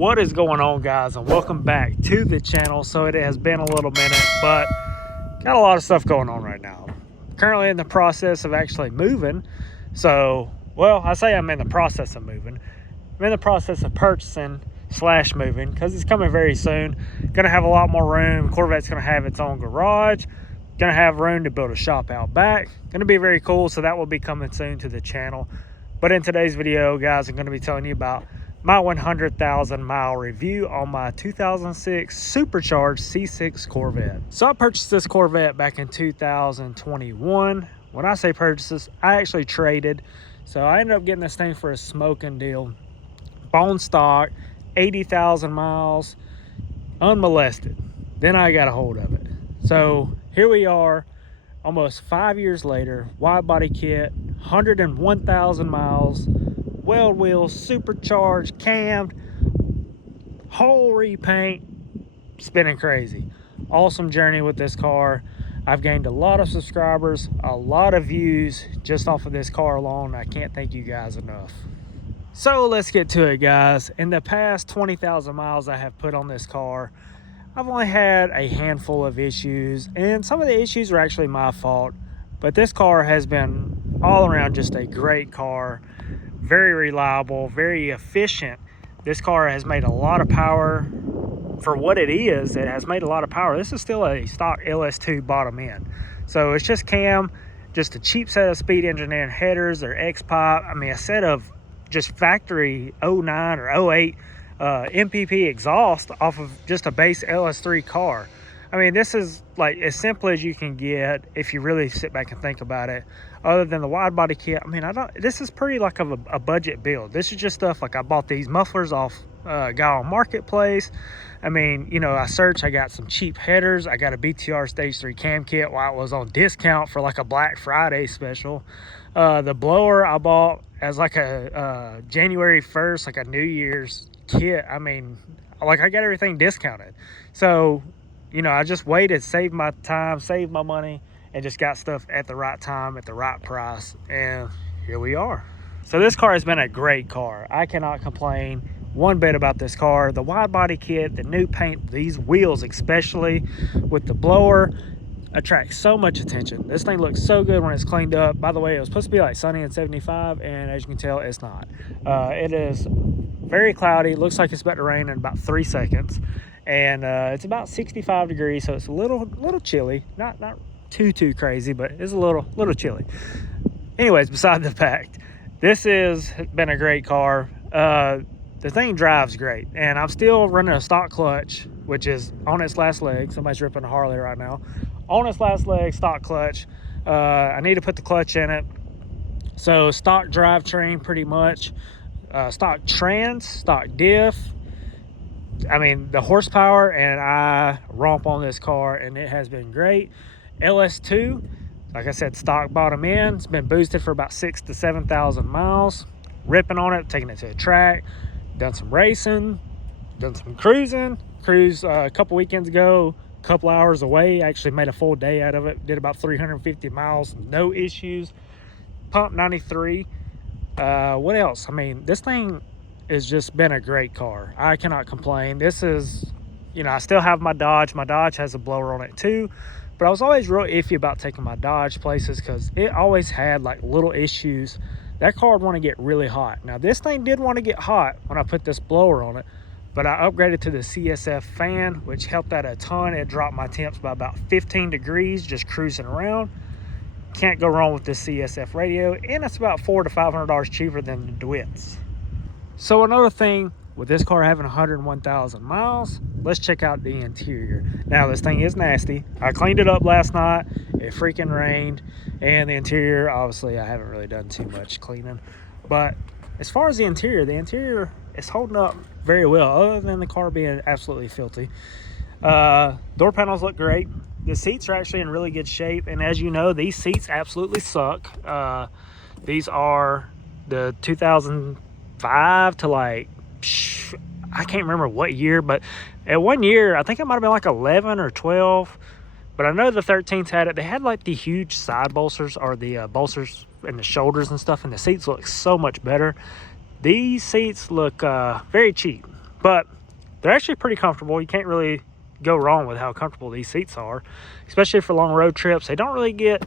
What is going on, guys, and welcome back to the channel. So it has been a little minute, but got a lot of stuff going on right now. Currently in the process of actually moving. So, well, I say I'm in the process of moving. I'm in the process of purchasing / moving because it's coming very soon. Gonna have a lot more room. Corvette's gonna have its own garage. Gonna have room to build a shop out back. Gonna be very cool, so that will be coming soon to the channel. But in today's video, guys, I'm gonna be telling you about my 100,000 mile review on my 2006 supercharged C6 Corvette. So I purchased this Corvette back in 2021. When I say purchases, I actually traded. So I ended up getting this thing for a smoking deal. Bone stock, 80,000 miles, unmolested. Then I got a hold of it. So here we are, almost 5 years later, wide body kit, 101,000 miles, weld wheels, supercharged, cammed, whole repaint. Spinning crazy. Awesome journey with this car. I've gained a lot of subscribers, a lot of views just off of this car alone. I can't thank you guys enough. So let's get to it, guys. In the past 20,000 miles I have put on this car, I've only had a handful of issues, and some of the issues were actually my fault, but this car has been all around just a great car. Very reliable, very efficient. This car has made a lot of power for what it is. It has made a lot of power. This is still a stock LS2 bottom end. So it's just cam, just a cheap set of speed engineering headers or X-pipe. I mean, a set of just factory 09 or 08 MPP exhaust off of just a base LS3 car. I mean, this is like as simple as you can get if you really sit back and think about it. Other than the wide body kit, I mean, this is pretty like of a budget build. This is just stuff like I bought these mufflers off guy on Marketplace. I mean, you know, I searched, I got some cheap headers. I got a BTR Stage 3 cam kit while it was on discount for like a Black Friday special. The blower I bought as like a January 1st, like a New Year's kit. I mean, like I got everything discounted. So, you know, I just waited, saved my time, saved my money, and just got stuff at the right time, at the right price, and here we are. So this car has been a great car. I cannot complain one bit about this car. The wide body kit, the new paint, these wheels especially with the blower, attract so much attention. This thing looks so good when it's cleaned up. By the way, it was supposed to be like sunny and 75, and as you can tell, it's not. It is very cloudy. It looks like it's about to rain in about 3 seconds, and it's about 65 degrees, so it's a little chilly. Not too crazy, but it's a little chilly. Anyways, beside the fact, this has been a great car. The thing drives great, and I'm still running a stock clutch, which is on its last leg. Somebody's ripping a Harley right now. On its last leg, stock clutch. I need to put the clutch in it. So stock drivetrain pretty much. Stock trans, stock diff. I mean, the horsepower, and I romp on this car, and it has been great. LS2, like I said, stock bottom end. It's been boosted for about 6,000 to 7,000 miles. Ripping on it, taking it to the track, done some racing, done some cruising. Cruised a couple weekends ago, a couple hours away. Actually made a full day out of it. Did about 350 miles, no issues. Pump 93. What else? I mean, this thing has just been a great car. I cannot complain. This is, you know, I still have my Dodge. My Dodge has a blower on it too. But I was always real iffy about taking my Dodge places because it always had like little issues. That car would want to get really hot. Now this thing did want to get hot when I put this blower on it, but I upgraded to the CSF fan, which helped out a ton. It dropped my temps by about 15 degrees just cruising around. Can't go wrong with this CSF radio, and it's about $400 to $500 cheaper than the DeWitt's. So another thing with this car having 101,000 miles, let's check out the interior. Now this thing is nasty. I cleaned it up last night. It freaking rained, and the interior, obviously I haven't really done too much cleaning. But as far as the interior is holding up very well, other than the car being absolutely filthy. Door panels look great. The seats are actually in really good shape, and as you know, these seats absolutely suck. These are the 2005 to like, I can't remember what year, but at one year, I think it might have been like 11 or 12, but I know the 13s had it. They had like the huge side bolsters, or the bolsters in the shoulders and stuff, and the seats look so much better. These seats look very cheap. but they're actually pretty comfortable. You can't really go wrong with how comfortable these seats are, especially for long road trips. They don't really get,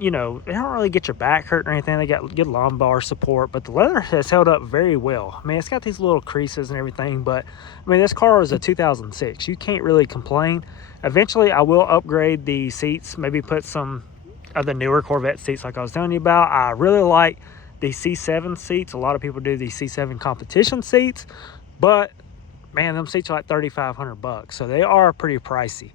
you know, they don't really get your back hurt or anything. They got good lumbar support, but the leather has held up very well. I mean, it's got these little creases and everything, but I mean, this car was a 2006. You can't really complain. Eventually, I will upgrade the seats, maybe put some of the newer Corvette seats like I was telling you about. I really like the C7 seats. A lot of people do the C7 competition seats, but man, them seats are like $3,500, so they are pretty pricey.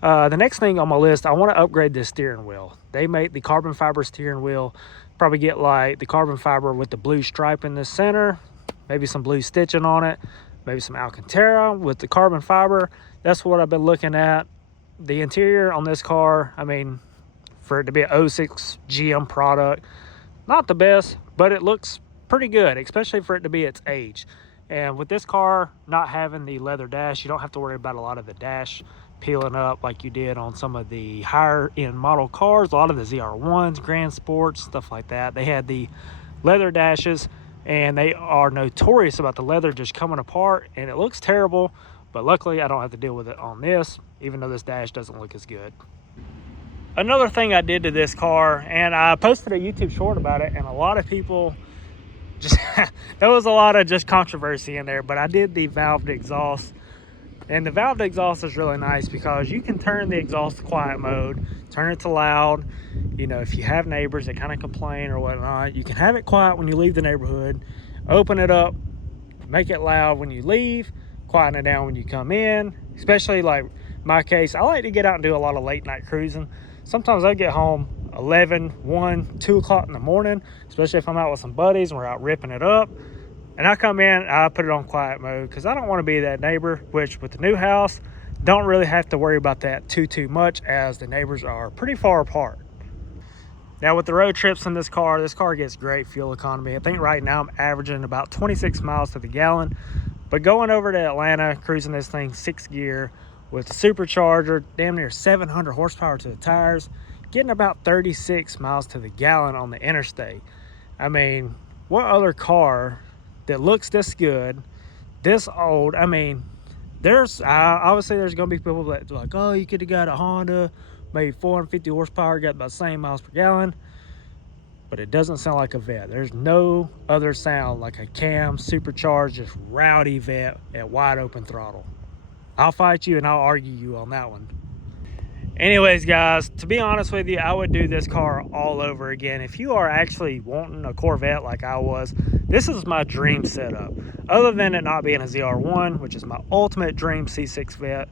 The next thing on my list, I want to upgrade this steering wheel. They make the carbon fiber steering wheel. Probably get like the carbon fiber with the blue stripe in the center, maybe some blue stitching on it, maybe some Alcantara with the carbon fiber. That's what I've been looking at. The interior on this car, I mean, for it to be an 06 GM product, not the best, but it looks pretty good, especially for it to be its age. And with this car not having the leather dash, you don't have to worry about a lot of the dash peeling up like you did on some of the higher end model cars. A lot of the ZR1s, Grand Sports, stuff like that, they had the leather dashes, and they are notorious about the leather just coming apart, and it looks terrible. But luckily I don't have to deal with it on this, even though this dash doesn't look as good. Another thing I did to this car, and I posted a YouTube short about it, and a lot of people just there was a lot of just controversy in there, but I did the valved exhaust. And the valved exhaust is really nice because you can turn the exhaust to quiet mode, turn it to loud. You know, if you have neighbors that kind of complain or whatnot, you can have it quiet when you leave the neighborhood, open it up, make it loud when you leave, quieten it down when you come in. Especially like my case, I like to get out and do a lot of late night cruising. Sometimes I get home 11, 1, 2 o'clock in the morning, especially if I'm out with some buddies and we're out ripping it up. And I come in, I put it on quiet mode because I don't want to be that neighbor, which with the new house, don't really have to worry about that too much, as the neighbors are pretty far apart. Now with the road trips in this car gets great fuel economy. I think right now I'm averaging about 26 miles to the gallon. But going over to Atlanta, cruising this thing 6th gear with the supercharger, damn near 700 horsepower to the tires, getting about 36 miles to the gallon on the interstate. I mean, what other car that looks this good, this old? I mean, obviously there's gonna be people that are like, oh, you could have got a Honda, maybe 450 horsepower, got about the same miles per gallon, but it doesn't sound like a Vet. There's no other sound like a cam supercharged, just rowdy Vet at wide open throttle. I'll fight you and I'll argue you on that one. Anyways, guys, to be honest with you, I would do this car all over again. If you are actually wanting a Corvette like I was, this is my dream setup. Other than it not being a ZR1, which is my ultimate dream C6 Vet,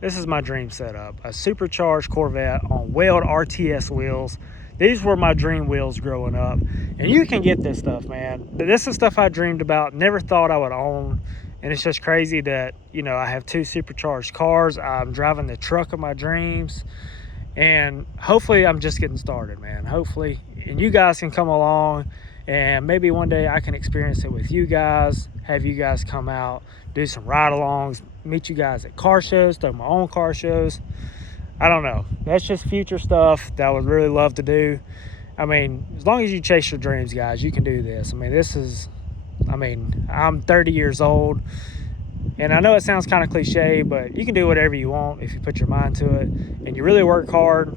this is my dream setup. A supercharged Corvette on whaled RTS wheels. These were my dream wheels growing up. And you can get this stuff, man. This is stuff I dreamed about, never thought I would own. And it's just crazy that, you know, I have 2 supercharged cars. I'm driving the truck of my dreams. And hopefully I'm just getting started, man. Hopefully. And you guys can come along. And maybe one day I can experience it with you guys. Have you guys come out, do some ride-alongs, meet you guys at car shows, throw my own car shows. I don't know. That's just future stuff that I would really love to do. I mean, as long as you chase your dreams, guys, you can do this. I mean, I'm 30 years old, and I know it sounds kind of cliche, but you can do whatever you want if you put your mind to it and you really work hard.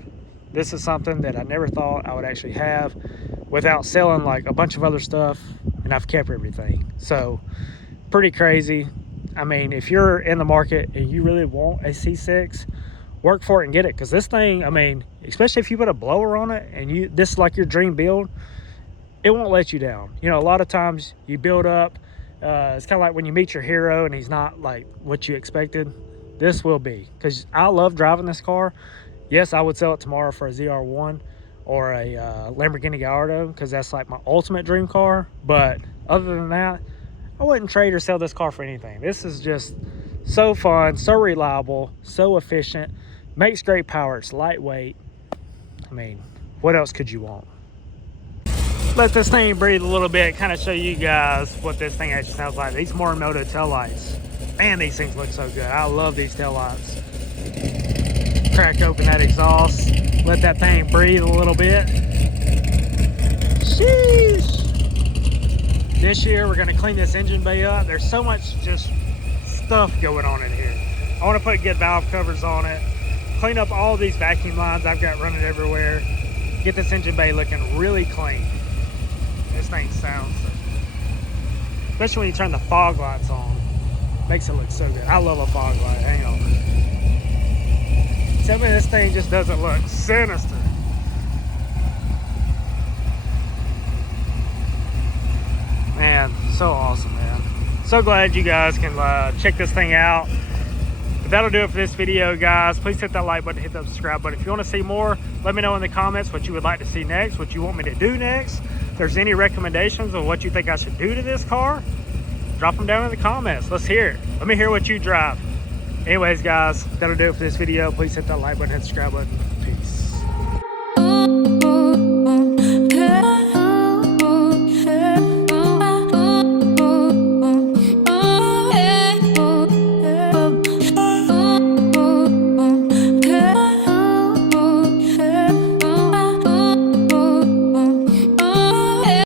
This is something that I never thought I would actually have without selling like a bunch of other stuff, and I've kept everything. So pretty crazy. I mean, if you're in the market and you really want a C6, work for it and get it, because this thing, I mean, especially if you put a blower on it and this is like your dream build, it won't let you down. You know, a lot of times you build up, it's kind of like when you meet your hero and he's not like what you expected. This will be, because I love driving this car. Yes, I would sell it tomorrow for a ZR1 or a Lamborghini Gallardo, because that's like my ultimate dream car. But other than that, I wouldn't trade or sell this car for anything. This is just so fun, so reliable, so efficient, makes great power, it's lightweight. I mean, what else could you want? Let this thing breathe a little bit, kind of show you guys what this thing actually sounds like. These Morimoto taillights, man, these things look so good. I love these taillights. Crack open that exhaust, let that thing breathe a little bit. Sheesh. This year we're gonna clean this engine bay up. There's so much just stuff going on in here. I want to put good valve covers on it, clean up all these vacuum lines I've got running everywhere, get this engine bay looking really clean. This thing sounds so good. Especially when you turn the fog lights on. Makes it look so good. I love a fog light. Hang on. Tell me this thing just doesn't look sinister. Man, so awesome, man. So glad you guys can check this thing out. But that'll do it for this video, guys. Please hit that like button, hit that subscribe button. If you want to see more, let me know in the comments what you would like to see next, what you want me to do next. If there's any recommendations of what you think I should do to this car, drop them down in the comments. Let's hear it. Let me hear what you drive. Anyways, guys, that'll do it for this video. Please hit that like button, hit the subscribe button.